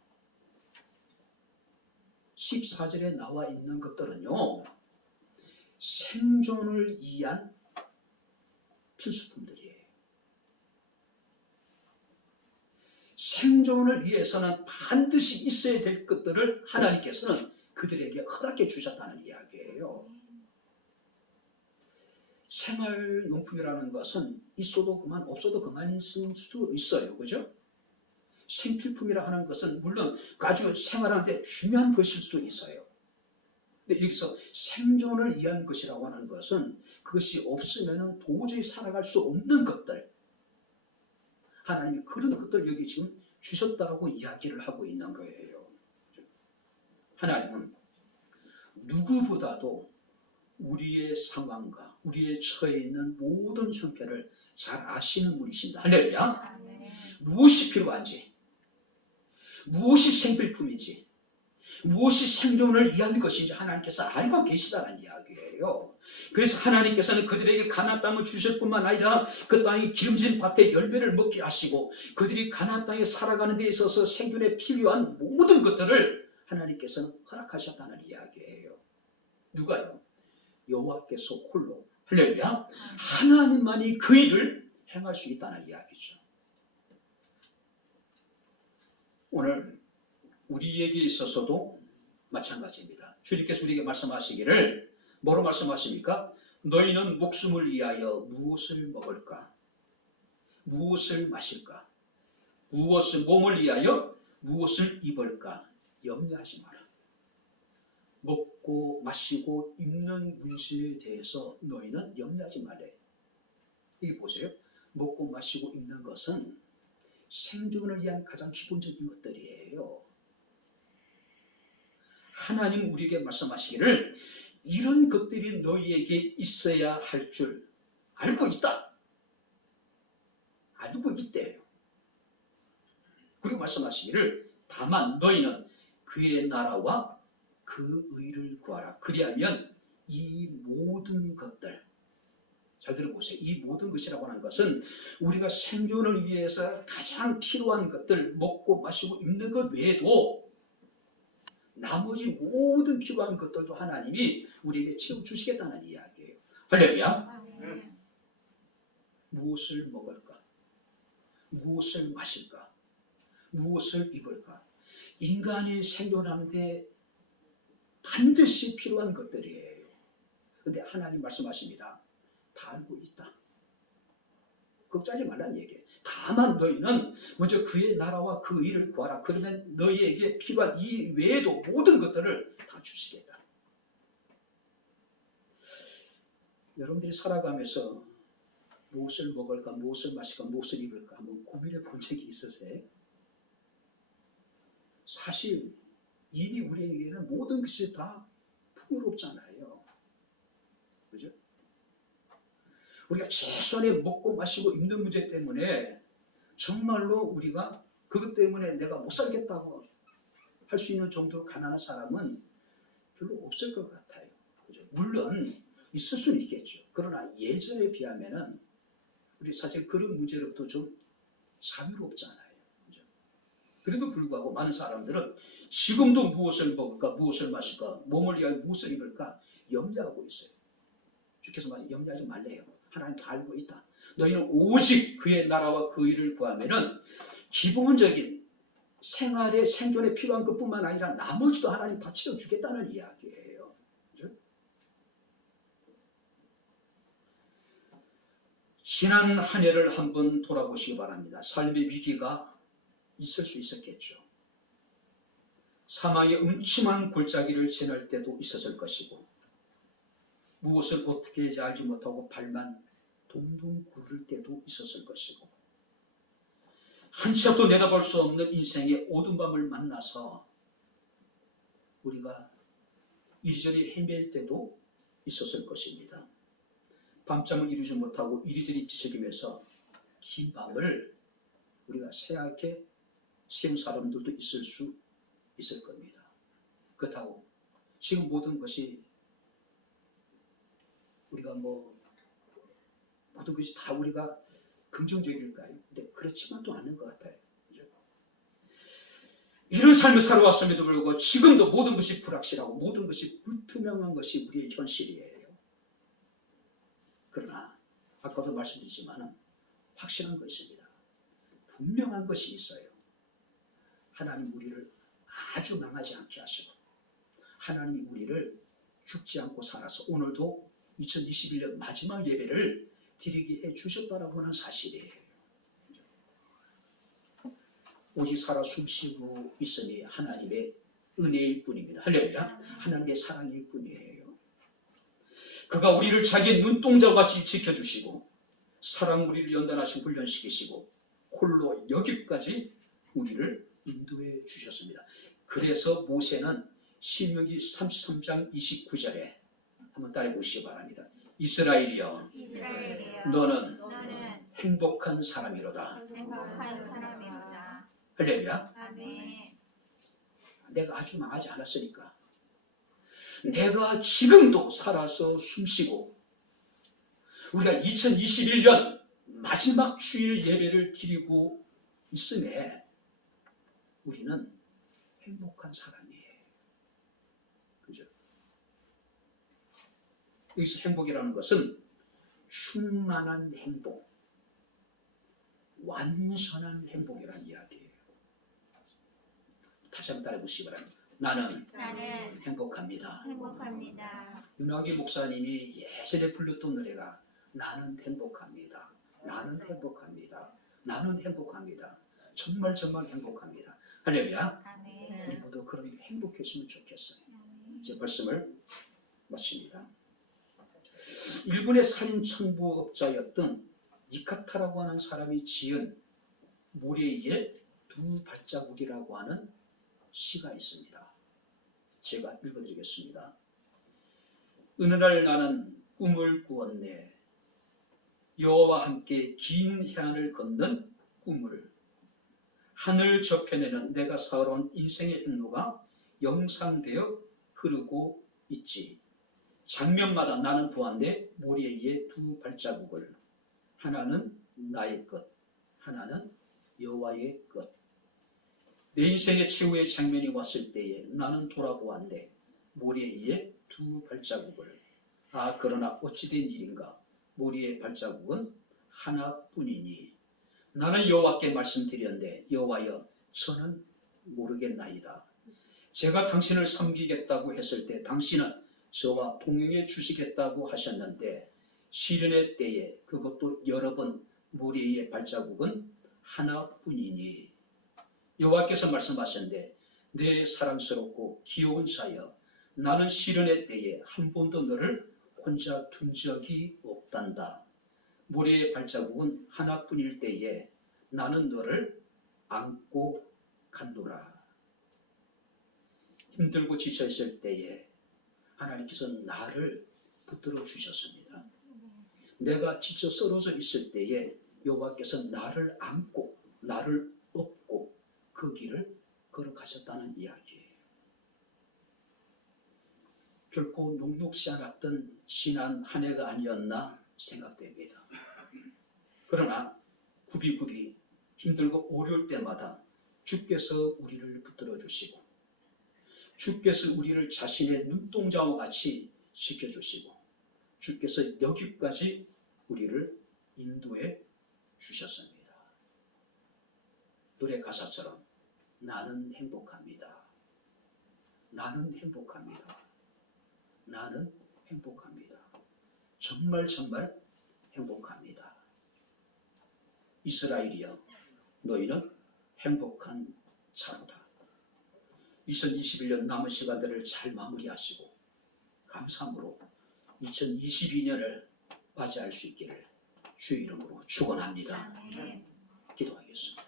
14절에 나와 있는 것들은요, 생존을 위한 필수품들이에요. 생존을 위해서는 반드시 있어야 될 것들을 하나님께서는 그들에게 허락해 주셨다는 이야기예요. 생활용품이라는 것은 있어도 그만, 없어도 그만일 수도 있어요. 그죠? 생필품이라 하는 것은 물론 아주 생활하는데 중요한 것일 수도 있어요. 근데 여기서 생존을 위한 것이라고 하는 것은 그것이 없으면 도저히 살아갈 수 없는 것들, 하나님이 그런 것들 여기 지금 주셨다라고 이야기를 하고 있는 거예요. 하나님은 누구보다도 우리의 상황과 우리의 처해 있는 모든 형편을 잘 아시는 분이십니다. 할렐루야. 무엇이 필요한지, 무엇이 생필품인지, 무엇이 생존을 위한 것인지 하나님께서 알고 계시다는 이야기예요. 그래서 하나님께서는 그들에게 가나안 땅을 주실 뿐만 아니라 그 땅이 기름진 밭에 열매를 먹게 하시고 그들이 가나안 땅에 살아가는 데 있어서 생존에 필요한 모든 것들을 하나님께서는 허락하셨다는 이야기예요. 누가요? 여호와께서 홀로. 할렐루야. 하나님만이 그 일을 행할 수 있다는 이야기죠. 오늘 우리에게 있어서도 마찬가지입니다. 주님께서 우리에게 말씀하시기를 뭐로 말씀하십니까? 너희는 목숨을 위하여 무엇을 먹을까? 무엇을 마실까? 몸을 위하여 무엇을 입을까? 염려하지 마라. 먹고 마시고 입는 문제에 대해서 너희는 염려하지 말래. 이게 보세요. 먹고 마시고 입는 것은 생존을 위한 가장 기본적인 것들이에요. 하나님 우리에게 말씀하시기를 이런 것들이 너희에게 있어야 할 줄 알고 있다. 알고 있대요. 그리고 말씀하시기를 다만 너희는 그의 나라와 그 의를 구하라. 그리하면 이 모든 것들, 잘 들어보세요. 이 모든 것이라고 하는 것은 우리가 생존을 위해서 가장 필요한 것들, 먹고 마시고 입는 것 외에도 나머지 모든 필요한 것들도 하나님이 우리에게 채워주시겠다는 이야기예요. 할렐루야. 무엇을 먹을까? 무엇을 마실까? 무엇을 입을까? 인간이 생존하는데 반드시 필요한 것들이에요. 그런데 하나님 말씀하십니다. 다 알고 있다. 걱정하지 말라는 얘기예요. 다만 너희는 먼저 그의 나라와 그 일을 구하라. 그러면 너희에게 필요한 이 외에도 모든 것들을 다 주시겠다. 여러분들이 살아가면서 무엇을 먹을까, 무엇을 마실까, 무엇을 입을까 한번 고민해 본 적이 있으세요? 사실 이미 우리에게는 모든 것이 다 풍요롭잖아요. 그죠? 우리가 최소한의 먹고 마시고 입는 문제 때문에 정말로 우리가 그것 때문에 내가 못 살겠다고 할 수 있는 정도로 가난한 사람은 별로 없을 것 같아요. 그죠? 물론 있을 수는 있겠죠. 그러나 예전에 비하면은 우리 사실 그런 문제로부터 좀 자유롭잖아요. 그죠? 그럼에도 불구하고 많은 사람들은 지금도 무엇을 먹을까, 무엇을 마실까, 몸을 위하여 무엇을 입을까 염려하고 있어요. 주께서 말해 염려하지 말래요. 하나님 다 알고 있다. 너희는 오직 그의 나라와 그 일을 구하면은 기본적인 생활에 생존에 필요한 것뿐만 아니라 나머지도 하나님 다 채워주겠다는 이야기예요. 그죠? 지난 한 해를 한번 돌아보시기 바랍니다. 삶의 위기가 있을 수 있었겠죠. 사망의 음침한 골짜기를 지날 때도 있었을 것이고 무엇을 어떻게 해야지 알지 못하고 발만 동동 구를 때도 있었을 것이고 한 치 앞도 내다볼 수 없는 인생의 어두운 밤을 만나서 우리가 이리저리 헤맬 때도 있었을 것입니다. 밤잠을 이루지 못하고 이리저리 뒤척이면서 긴 밤을 우리가 새하얗게 세운 사람들도 있을 수 있을 겁니다. 그렇다고 지금 모든 것이 우리가 모든 것이 다 우리가 긍정적일까요? 근데 그렇지만도 않은 것 같아요. 그죠? 이런 삶을 살아왔음에도 불구하고 지금도 모든 것이 불확실하고 모든 것이 불투명한 것이 우리의 현실이에요. 그러나 아까도 말씀드렸지만 확실한 것입니다. 분명한 것이 있어요. 하나님 우리를 아주 망하지 않게 하시고 하나님이 우리를 죽지 않고 살아서 오늘도 2021년 마지막 예배를 드리게 해주셨다라고 하는 사실이에요. 오직 살아 숨쉬고 있으니 하나님의 은혜일 뿐입니다. 할렐루야. 하나님의 사랑일 뿐이에요. 그가 우리를 자기의 눈동자같이 지켜주시고 사랑 우리를 연단하시고 훈련시키시고 홀로 여기까지 우리를 인도해 주셨습니다. 그래서 모세는 신명기 33장 29절에 한번 따라해 보시기 바랍니다. 이스라엘이여, 너는 행복한 사람이로다. 할렐루야. 내가 아주 망하지 않았으니까 내가 지금도 살아서 숨쉬고 우리가 2021년 마지막 주일 예배를 드리고 있음에 우리는 행복한 사람이에요. 그죠? 여기서 행복이라는 것은 충만한 행복, 완전한 행복이라는 이야기예요. 다시 한번 따라해보시기 바랍니다. 나는 행복합니다. 윤학이 목사님이 예전에 불렀던 노래가 나는 행복합니다. 나는 행복합니다. 나는 행복합니다. 정말 행복합니다. 할렐루야. 우리 모두 그런 행복했으면 좋겠어요. 제 말씀을 마칩니다. 일본의 살인 청부업자였던 니카타라고 하는 사람이 지은 모래의 두 발자국이라고 하는 시가 있습니다. 제가 읽어드리겠습니다. 어느 날 나는 꿈을 꾸었네. 여호와와 함께 긴 해안을 걷는 꿈을. 하늘 저편에는 내가 살아온 인생의 행로가 영상되어 흐르고 있지. 장면마다 나는 보았네. 모래 위에 두 발자국을. 하나는 나의 것, 하나는 여호와의 것. 내 인생의 최후의 장면이 왔을 때에 나는 돌아보았네. 모래 위에 두 발자국을. 아, 그러나 어찌된 일인가. 모래의 발자국은 하나뿐이니. 나는 여호와께 말씀드렸는데 여호와여, 저는 모르겠나이다. 제가 당신을 섬기겠다고 했을 때 당신은 저와 동행해 주시겠다고 하셨는데 시련의 때에 그것도 여러 번 모래의 발자국은 하나뿐이니 여호와께서 말씀하셨는데 내 사랑스럽고 귀여운 자여 나는 시련의 때에 한 번도 너를 혼자 둔 적이 없단다. 모래의 발자국은 하나뿐일 때에 나는 너를 안고 간노라. 힘들고 지쳐있을 때에 하나님께서 나를 붙들어 주셨습니다. 내가 지쳐 쓰러져 있을 때에 여호와께서 나를 안고 나를 업고 그 길을 걸어가셨다는 이야기예요. 결코 녹록지 않았던 지난 한 해가 아니었나 생각됩니다. 그러나 굽이굽이 힘들고 어려울 때마다 주께서 우리를 붙들어 주시고 주께서 우리를 자신의 눈동자와 같이 지켜주시고 주께서 여기까지 우리를 인도해 주셨습니다. 노래 가사처럼 나는 행복합니다. 나는 행복합니다. 나는 행복합니다. 정말 정말 행복합니다. 이스라엘이여 너희는 행복한 자로다. 2021년 남은 시간들을 잘 마무리하시고 감사함으로 2022년을 맞이할 수 있기를 주의 이름으로 축원합니다. 기도하겠습니다.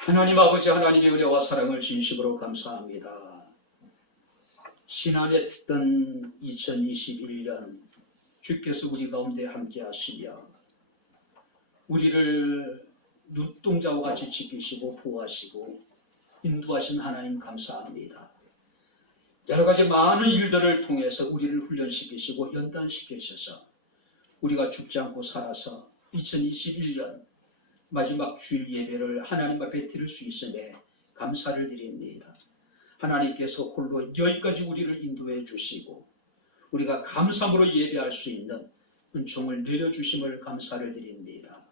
하나님 아버지 하나님의 은혜와 사랑을 진심으로 감사합니다. 지난했던 2021년 주께서 우리 가운데 함께 하시며 우리를 눈동자와 같이 지키시고 보호하시고 인도하신 하나님 감사합니다. 여러 가지 많은 일들을 통해서 우리를 훈련시키시고 연단시키셔서 우리가 죽지 않고 살아서 2021년 마지막 주일 예배를 하나님 앞에 드릴 수 있음에 감사를 드립니다. 하나님께서 홀로 여기까지 우리를 인도해 주시고 우리가 감사함으로 예배할 수 있는 은총을 내려주심을 감사를 드립니다.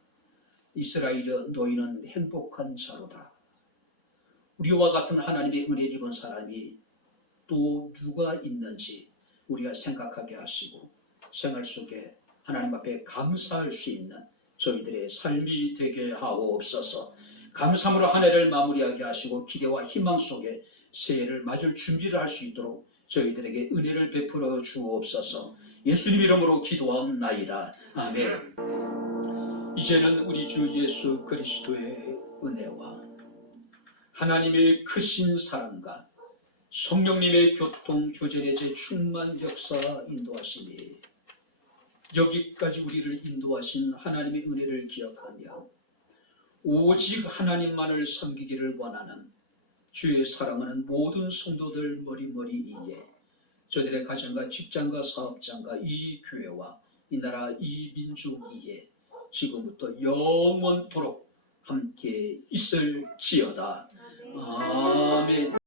이스라엘여 너희는 행복한 자로다. 우리와 같은 하나님의 은혜를 입은 사람이 또 누가 있는지 우리가 생각하게 하시고 생활 속에 하나님 앞에 감사할 수 있는 저희들의 삶이 되게 하옵소서. 감사함으로 한 해를 마무리하게 하시고 기대와 희망 속에 새해를 맞을 준비를 할 수 있도록 저희들에게 은혜를 베풀어 주옵소서. 예수님 이름으로 기도하옵나이다. 아멘. 이제는 우리 주 예수 그리스도의 은혜와 하나님의 크신 사랑과 성령님의 교통 조절의 제 충만 역사 인도하심이 여기까지 우리를 인도하신 하나님의 은혜를 기억하며 오직 하나님만을 섬기기를 원하는 주의 사랑하는 모든 성도들 머리머리 이에 저들의 가정과 직장과 사업장과 이 교회와 이 나라 이 민족 이에 지금부터 영원토록 함께 있을지어다. 아멘.